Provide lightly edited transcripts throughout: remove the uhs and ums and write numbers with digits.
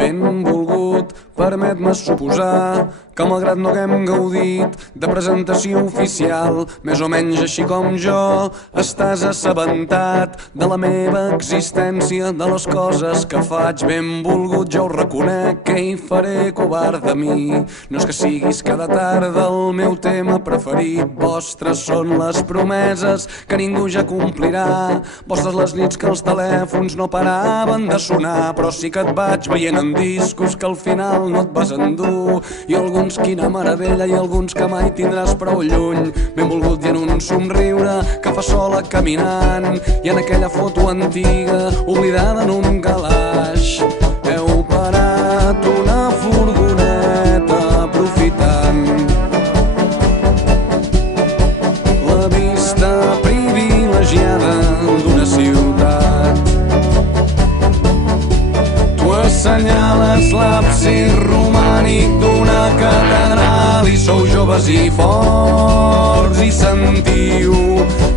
Benvolgut, permet-me suposar que malgrat no haguem gaudit de presentació oficial, més o menys així com jo, estàs assabentat de la meva existència, de les coses que faig. Benvolgut, jo ho reconec, què hi faré, covard de mi? No és que siguis cada tarda el meu tema preferit, vostres són les promeses que ningú ja complirà, vostres les nits que els telèfons no paraven de sonar, però sí que et vaig veient en discos que al final no et vas endur, i alguns quina meravella i alguns que mai tindràs prou lluny. Benvolgut, i en un somriure que fa sola caminant, i en aquella foto antiga oblidada en un calaix heu parat una furgoneta aprofitant la vista privilegiada d'una ciutat. Assenyales l'absis romànic d'una catedral i sou joves i forts i sentiu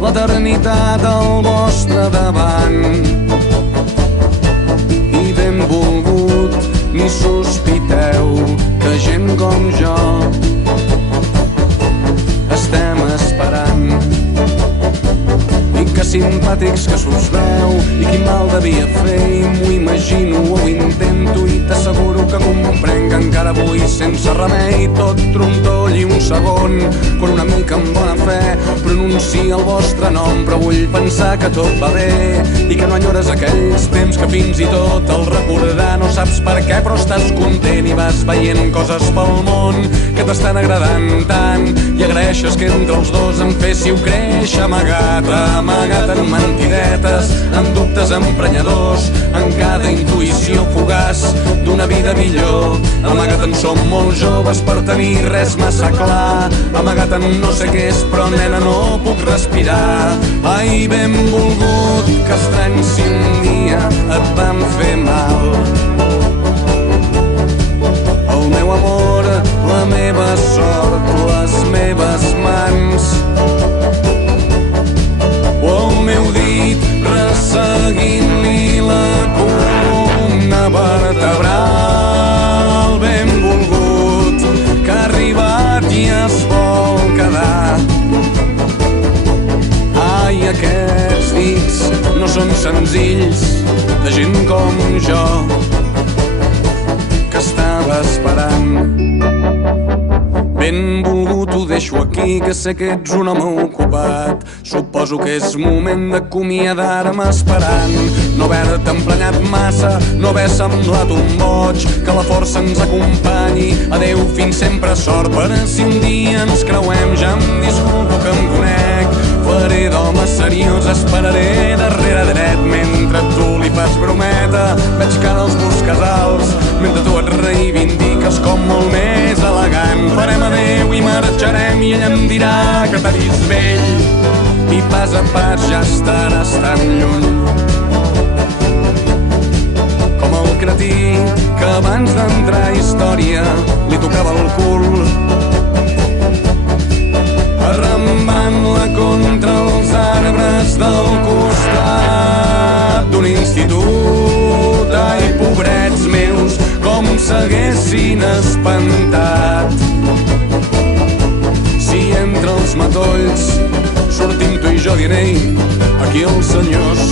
l'eternitat al vostre davant. I benvolgut, ni sospiteu que gent com jo estem esperant. I que simpàtics que s'us veu, i quin mal devia fer, i m'ho imagino, ho intento, i t'asseguro que comprenc que encara avui sense remei tot trontoll i un segon, quan una mica amb bona fe pronuncia el vostre nom, però vull pensar que tot va bé i que no enyores aquells temps que fins i tot el recordar no saps per què, però estàs content i vas veient coses pel món que t'estan agradant tant i agraeixes que entre els dos em féssiu créixer amagat en mentidetes, en dubtes emprenyadors, en cada intuïció fugaç d'una vida millor. Amagat en som molt joves per tenir res massa clar, amagat en no sé què és, però nena no puc respirar. Ai, benvolgut, que estrany si un dia et vam fer mal. El meu amor, la meva sort, les meves mans, o el meu dit resseguint-li la columna vertebral. Benvolgut, que ha arribat i es vol quedar. Ai, aquests dits no són senzills, de gent com jo que estava esperant. Benvolgut, ho deixo aquí, que sé que ets un home ocupat. Suposo que és moment d'acomiadar-me esperant no haver-te emprenyat massa, no haver semblat un boig, que la força ens acompanyi. Adeu, fins sempre, sort, per si un dia ens creuem. Ja em disculpo que em conec, faré d'home seriós, esperaré darrere dret mentre tu li fas brometa. Veig que ara els busques alts, mentre tu et reivindiques com molt més elegant. Farem adeu i marxarem i ella em dirà que t'ha vist vell i pas a pas ja estaràs tan lluny com el cretí que abans d'entrar a història li tocava el cul, arrambant-la contra els arbres del costat d'un institut. Ai, pobrets meus, com s'haguessin espantat si entre els matolls sortim tu i jo dient: ei, aquí els senyors